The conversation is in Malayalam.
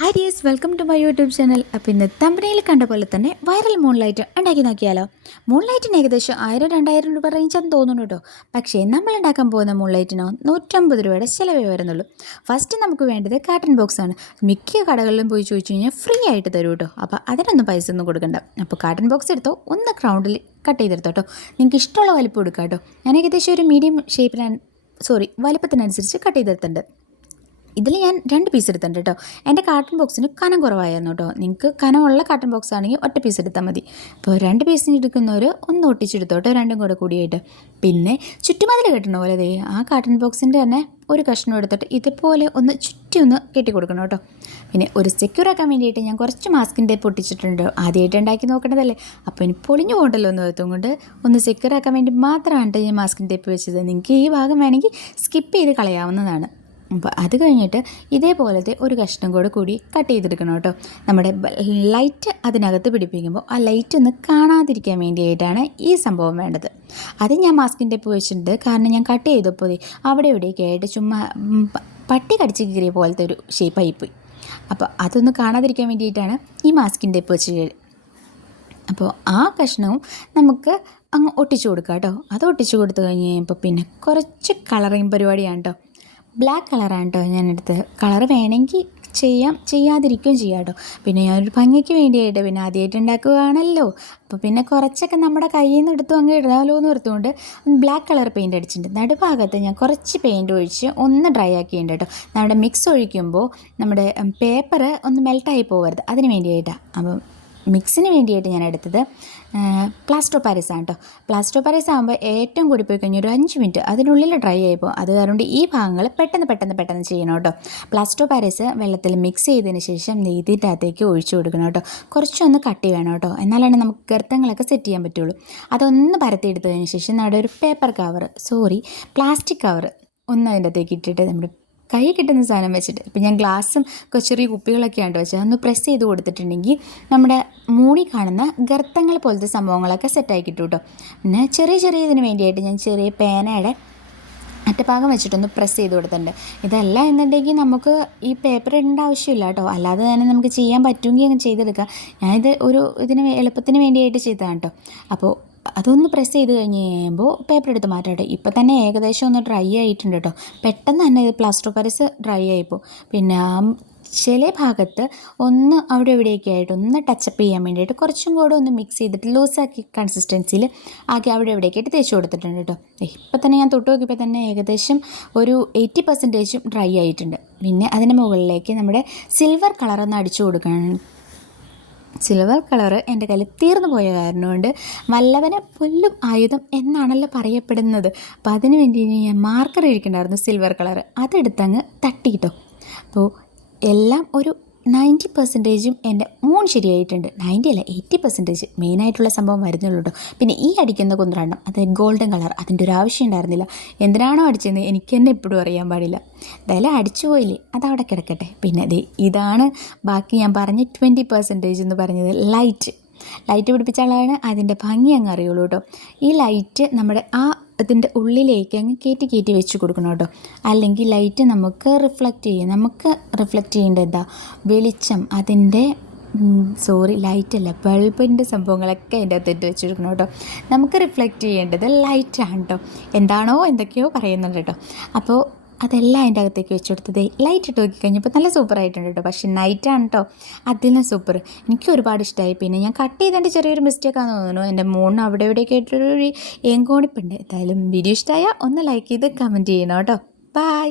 Hi dears, welcome to my YouTube channel. അപ്പോൾ ഇന്ന് തമ്പനയിൽ കണ്ട പോലെ തന്നെ വൈറൽ മൂൺ ലൈറ്റ് ഉണ്ടാക്കി നോക്കിയാലോ. മൂൺ ലൈറ്റിന് ഏകദേശം 1000-2000 രൂപ റേഞ്ചാന്ന് തോന്നുന്നു കേട്ടോ. പക്ഷേ നമ്മൾ ഉണ്ടാക്കാൻ പോകുന്ന മൂൺ ലൈറ്റിനോ 150 രൂപയുടെ ചിലവേ വരുന്നുള്ളൂ. ഫസ്റ്റ് നമുക്ക് വേണ്ടത് കാർട്ടൺ ബോക്സാണ്. മിക്ക കടകളിലും പോയി ചോദിച്ചു കഴിഞ്ഞാൽ ഫ്രീ ആയിട്ട് തരും കേട്ടോ. അപ്പോൾ അതിനൊന്നും പൈസ ഒന്നും കൊടുക്കണ്ട. അപ്പോൾ കാർട്ടൺ ബോക്സ് എടുത്തോ, ഒന്ന് ക്രൗണ്ടിൽ കട്ട് ചെയ്തെടുത്തോ കേട്ടോ. നിങ്ങൾക്ക് ഇഷ്ടമുള്ള വലിപ്പം എടുക്കാം കേട്ടോ. ഞാൻ ഏകദേശം ഒരു മീഡിയം വലിപ്പത്തിനനുസരിച്ച് കട്ട് ചെയ്തെടുത്തിട്ടുണ്ട്. ഇതിൽ ഞാൻ 2 പീസ് എടുത്തിട്ടുണ്ട് കേട്ടോ. എൻ്റെ കാർട്ടൺ ബോക്സിന് കനം കുറവായിരുന്നു കേട്ടോ. നിങ്ങൾക്ക് കനമുള്ള കാർട്ടൺ ബോക്സ് ആണെങ്കിൽ ഒറ്റ പീസ് എടുത്താൽ മതി. അപ്പോൾ 2 പീസിന് എടുക്കുന്നവർ ഒന്ന് ഒട്ടിച്ചെടുത്തോട്ടോ, രണ്ടും കൂടെ കൂടിയായിട്ട്. പിന്നെ ചുറ്റുമതിൽ കെട്ടണ പോലെ ദേ ആ കാർട്ടൺ ബോക്സിൻ്റെ തന്നെ ഒരു കഷ്ണം എടുത്തിട്ട് ഇതുപോലെ ഒന്ന് ചുറ്റി ഒന്ന് കെട്ടി കൊടുക്കണം കേട്ടോ. പിന്നെ ഒരു സെക്യൂർ ആക്കാൻ വേണ്ടിയിട്ട് ഞാൻ കുറച്ച് മാസ്കിൻ ടേപ്പ് പൊട്ടിച്ചിട്ടുണ്ട്. ആദ്യമായിട്ട് ഉണ്ടാക്കി നോക്കേണ്ടതല്ലേ, അപ്പോൾ ഇനി പൊളിഞ്ഞു പോകണ്ടല്ലോ എന്ന് ഓർത്തും കൊണ്ട് ഒന്ന് സെക്യൂർ ആക്കാൻ വേണ്ടി മാത്രമാണ് ഞാൻ മാസ്കിൻ ടേപ്പ് വെച്ചത്. നിങ്ങൾക്ക് ഈ ഭാഗം വേണമെങ്കിൽ സ്കിപ്പ് ചെയ്ത് കളയാവുന്നതാണ്. അപ്പോൾ അത് കഴിഞ്ഞിട്ട് ഇതേപോലത്തെ ഒരു കഷ്ണം കൂടി കട്ട് ചെയ്തെടുക്കണം കേട്ടോ. നമ്മുടെ ലൈറ്റ് അതിനകത്ത് പിടിപ്പിക്കുമ്പോൾ ആ ലൈറ്റ് ഒന്ന് കാണാതിരിക്കാൻ വേണ്ടിയിട്ടാണ് ഈ സംഭവം വേണ്ടത്. അത് ഞാൻ മാസ്കിൻ ടേപ്പ് വെച്ചിട്ടുണ്ട്. കാരണം ഞാൻ കട്ട് ചെയ്തപ്പോൾ അവിടെ ഇവിടെയൊക്കെ ആയിട്ട് ചുമ്മാ പട്ടി കടിച്ച് കീറിയ പോലത്തെ ഒരു ഷേപ്പായിപ്പോയി. അപ്പോൾ അതൊന്ന് കാണാതിരിക്കാൻ വേണ്ടിയിട്ടാണ് ഈ മാസ്കിൻ ടേപ്പ് വെച്ച്. അപ്പോൾ ആ കഷ്ണവും നമുക്ക് അങ്ങ് ഒട്ടിച്ചു കൊടുക്കാം കേട്ടോ. അത് ഒട്ടിച്ചു കൊടുത്തു കഴിഞ്ഞ് കഴിയുമ്പോൾ പിന്നെ കുറച്ച് കളറിങ് പരിപാടിയാണ് കേട്ടോ. ബ്ലാക്ക് കളറാണ് കേട്ടോ ഞാനെടുത്തത്. കളർ വേണമെങ്കിൽ ചെയ്യാതിരിക്കുകയും ചെയ്യാം കേട്ടോ. പിന്നെ ഞാനൊരു ഭംഗിക്ക് വേണ്ടിയായിട്ട് പിന്നെ ആദ്യമായിട്ട് ഉണ്ടാക്കുകയാണല്ലോ, അപ്പോൾ പിന്നെ കുറച്ചൊക്കെ നമ്മുടെ കയ്യിൽ നിന്ന് എടുത്തു അങ്ങ് ഇടാമല്ലോ എന്ന് ഓർത്തുകൊണ്ട് ബ്ലാക്ക് കളർ പെയിൻറ്റ് അടിച്ചിട്ടുണ്ട്. നടുഭാഗത്ത് ഞാൻ കുറച്ച് പെയിൻറ്റ് ഒഴിച്ച് ഒന്ന് ഡ്രൈ ആക്കിയിട്ടുണ്ട് കേട്ടോ. നമ്മുടെ മിക്സ് ഒഴിക്കുമ്പോൾ നമ്മുടെ പേപ്പർ ഒന്ന് മെൽട്ടായി പോകരുത്, അതിന് വേണ്ടിയിട്ടാണ്. അപ്പം മിക്സിന് വേണ്ടിയിട്ട് ഞാൻ എടുത്തത് പ്ലാസ്റ്റർ ഓഫ് പാരീസ് ആണ് കേട്ടോ. പ്ലാസ്റ്റർ ഓഫ് പാരീസ് ആകുമ്പോൾ ഏറ്റവും കൂടി പോയി കഴിഞ്ഞാൽ ഒരു 5 മിനിറ്റ് അതിനുള്ളിൽ ഡ്രൈ ആയിപ്പോൾ. അത് കാരണം ഈ ഭാഗങ്ങൾ പെട്ടെന്ന് ചെയ്യണം കേട്ടോ. പ്ലാസ്റ്റർ ഓഫ് പാരീസ് വെള്ളത്തിൽ മിക്സ് ചെയ്തതിന് ശേഷം ഇതിൻ്റെ അകത്തേക്ക് ഒഴിച്ചു കൊടുക്കണം കേട്ടോ. കുറച്ചൊന്ന് കട്ടി വേണം കേട്ടോ, എന്നാലാണ് നമുക്ക് ഗർത്തങ്ങളൊക്കെ സെറ്റ് ചെയ്യാൻ പറ്റുള്ളൂ. അതൊന്ന് പരത്തിയെടുത്തതിന് ശേഷം നമ്മുടെ ഒരു പ്ലാസ്റ്റിക് കവർ ഒന്ന് അതിൻ്റെ അകത്തേക്ക് ഇട്ടിട്ട് നമ്മുടെ കൈ കിട്ടുന്ന സാധനം വെച്ചിട്ട്, ഇപ്പം ഞാൻ ഗ്ലാസും ചെറിയ കുപ്പികളൊക്കെയാണ് വെച്ചത്, അതൊന്ന് പ്രസ് ചെയ്ത് കൊടുത്തിട്ടുണ്ടെങ്കിൽ നമ്മുടെ മൂടി കാണുന്ന ഗർത്തങ്ങൾ പോലത്തെ സംഭവങ്ങളൊക്കെ സെറ്റായി കിട്ടും കേട്ടോ. പിന്നെ ചെറിയ ഇതിന് വേണ്ടിയായിട്ട് ഞാൻ ചെറിയ പേനയുടെ അറ്റഭാഗം വെച്ചിട്ടൊന്ന് പ്രസ് ചെയ്ത് കൊടുത്തിട്ടുണ്ട്. ഇതല്ല എന്നുണ്ടെങ്കിൽ നമുക്ക് ഈ പേപ്പർ ഇടേണ്ട ആവശ്യമില്ല കേട്ടോ. അല്ലാതെ തന്നെ നമുക്ക് ചെയ്യാൻ പറ്റുമെങ്കിൽ അങ്ങ് ചെയ്തെടുക്കാം. ഞാനിത് എളുപ്പത്തിന് വേണ്ടിയായിട്ട് ചെയ്തതാണ് കേട്ടോ. അപ്പോൾ അതൊന്ന് പ്രസ് ചെയ്ത് കഴിഞ്ഞ് കഴിയുമ്പോൾ പേപ്പർ എടുത്ത് മാറ്റാട്ടെ. ഇപ്പം തന്നെ ഏകദേശം ഒന്ന് ഡ്രൈ ആയിട്ടുണ്ട് കേട്ടോ. പെട്ടെന്ന് തന്നെ ഇത് പ്ലാസ്റ്റർ ഓഫ് പാരീസ് ഡ്രൈ ആയിപ്പോൾ. പിന്നെ ചില ഭാഗത്ത് ഒന്ന് അവിടെ ഇവിടെയൊക്കെ ആയിട്ട് ഒന്ന് ടച്ചപ്പ് ചെയ്യാൻ വേണ്ടിയിട്ട് കുറച്ചും കൂടെ ഒന്ന് മിക്സ് ചെയ്തിട്ട് ലൂസാക്കി കൺസിസ്റ്റൻസിയിൽ ആക്കി അവിടെ ഇവിടെയൊക്കെ ആയിട്ട് തേച്ച് കൊടുത്തിട്ടുണ്ട് കേട്ടോ. ഇപ്പം തന്നെ ഞാൻ തൊട്ട് നോക്കിയപ്പോൾ തന്നെ ഏകദേശം ഒരു 80% ഡ്രൈ ആയിട്ടുണ്ട്. പിന്നെ അതിൻ്റെ മുകളിലേക്ക് നമ്മുടെ സിൽവർ കളറൊന്ന് അടിച്ചു കൊടുക്കണം. സിൽവർ കളറ് എൻ്റെ കയ്യിൽ തീർന്നു പോയ കാരണം കൊണ്ട് വല്ലവന് പുല്ലും ആയുധം എന്നാണല്ലോ പറയപ്പെടുന്നത്. അപ്പോൾ അതിന് വേണ്ടി ഞാൻ മാർക്കർ ഇരിക്കണ്ടായിരുന്നു സിൽവർ കളറ്, അതെടുത്തങ്ങ് തട്ടിയിട്ടോ. അപ്പോൾ എല്ലാം ഒരു 90% എൻ്റെ മൂൺ ശരിയായിട്ടുണ്ട്. 90 അല്ല 80% മെയിനായിട്ടുള്ള സംഭവം വരുന്നുള്ളൂ കേട്ടോ. പിന്നെ ഈ അടിക്കുന്ന കുന്ത്രാണ്ടം അത് ഗോൾഡൻ കളർ, അതിൻ്റെ ഒരു ആവശ്യം ഉണ്ടായിരുന്നില്ല. എന്തിനാണോ അടിച്ചതെന്ന് എനിക്ക് തന്നെ എപ്പോഴും അറിയാൻ പാടില്ല. എന്തായാലും അടിച്ചു പോയില്ലേ, അതവിടെ കിടക്കട്ടെ. പിന്നെ ഇതാണ് ബാക്കി ഞാൻ പറഞ്ഞ 20% എന്ന് പറഞ്ഞത് ലൈറ്റ് പിടിപ്പിച്ചാലാണ് അതിൻ്റെ ഭംഗി അങ്ങ് അറിയുള്ളൂ കേട്ടോ. ഈ ലൈറ്റ് നമ്മുടെ അതിൻ്റെ ഉള്ളിലേക്ക് അങ്ങ് കയറ്റി വെച്ച് കൊടുക്കണം കേട്ടോ. അല്ലെങ്കിൽ ലൈറ്റ് നമുക്ക് റിഫ്ലക്റ്റ് ചെയ്യേണ്ടത് എന്താ, വെളിച്ചം, അതിൻ്റെ ലൈറ്റല്ല ബൾബിൻ്റെ സംഭവങ്ങളൊക്കെ അതിൻ്റെ അകത്തിട്ട് വെച്ച് കൊടുക്കണം കേട്ടോ. നമുക്ക് റിഫ്ലക്റ്റ് ചെയ്യേണ്ടത് ലൈറ്റാണ് കേട്ടോ. എന്തൊക്കെയോ പറയുന്നുണ്ട് കേട്ടോ. അപ്പോൾ അതെല്ലാം അതിൻ്റെ അകത്തേക്ക് വെച്ച് കൊടുത്തത് ലൈറ്റ് ഇട്ട് നോക്കിക്കഴിഞ്ഞപ്പോൾ നല്ല സൂപ്പറായിട്ടുണ്ട് കേട്ടോ. പക്ഷേ നൈറ്റാണ് കേട്ടോ അതിന് സൂപ്പർ. എനിക്ക് ഒരുപാട് ഇഷ്ടമായി. പിന്നെ ഞാൻ കട്ട് ചെയ്തതിൻ്റെ ചെറിയൊരു മിസ്റ്റേക്കാണെന്ന് തോന്നുന്നു. എൻ്റെ മൂന്ന് അവിടെ ഇവിടെയൊക്കെ ആയിട്ടൊരു ഏങ്കോണിപ്പുണ്ട്. എന്തായാലും വീഡിയോ ഇഷ്ടമായാൽ ഒന്ന് ലൈക്ക് ചെയ്ത് കമൻറ്റ് ചെയ്യണം കേട്ടോ. ബൈ.